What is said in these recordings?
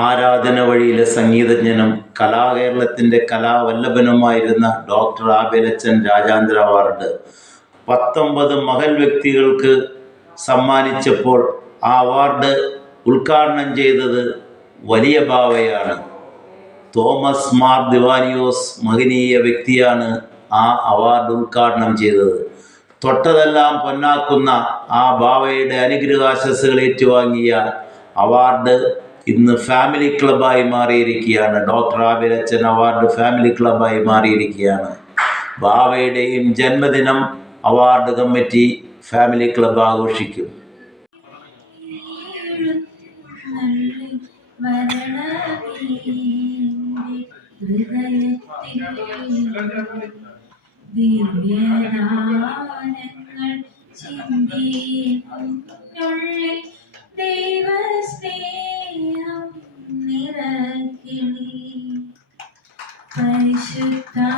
ആരാധന വഴിയിലെ സംഗീതജ്ഞനും കലാകേരളത്തിൻ്റെ കലാവല്ലഭനുമായിരുന്ന ഡോക്ടർ ആബേലച്ചൻ രാജ്യാന്തര അവാർഡ് 19 മഹൽ വ്യക്തികൾക്ക് സമ്മാനിച്ചപ്പോൾ ആ അവാർഡ് ഉദ്ഘാടനം ചെയ്തത് വലിയ ബാവയാണ്. തോമസ് മാർ ദിവാനിയോസ് മഹനീയ വ്യക്തിയാണ് ആ അവാർഡ് ഉദ്ഘാടനം ചെയ്തത്. തൊട്ടതെല്ലാം പൊന്നാക്കുന്ന ആ ബാവയുടെ അനുഗ്രഹാശസ്സുകൾ ഏറ്റുവാങ്ങിയ അവാർഡ് ഇന്ന് ഫാമിലി ക്ലബ്ബായി മാറിയിരിക്കുകയാണ്. ഡോക്ടർ ആബേലച്ചൻ അവാർഡ് ഫാമിലി ക്ലബ്ബായി മാറിയിരിക്കുകയാണ്. ബാവയുടെയും ജന്മദിനം അവാർഡ് കമ്മിറ്റി ഫാമിലി ക്ലബ്ബ് ആഘോഷിക്കും.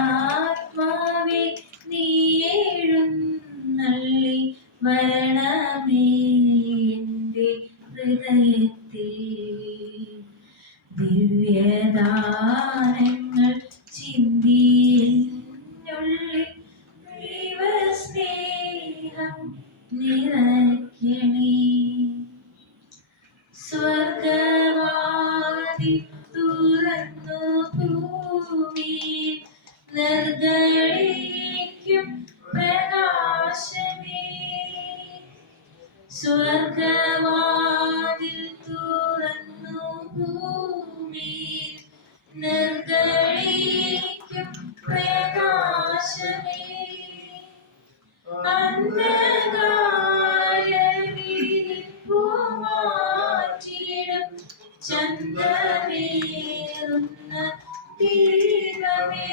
പരിശുദ്ധാത്മാവേ നീ എഴുന്നള്ളി വരണമേ എൻ്റെ ഹൃദയത്തിൽ. ദിവ്യദാനങ്ങൾ ചിന്തി എന്നുള്ളിൽ ദൈവസ്നേഹം നിറയ്ക്കണേ. സ്വർഗവാതിൽ തുറന്നു ഭൂമിയിൽ നിർഗളിക്കും പ്രകാശമേ. സ്വർഗവാതിൽ തുറന്നു ഭൂമിയിൽ നിർഗളിക്കും പ്രകാശമേ. അന്ധകാരവിരിപ്പുമാറ്റിയിടും ചന്ദ്രമേറുന്ന ദീപമേ.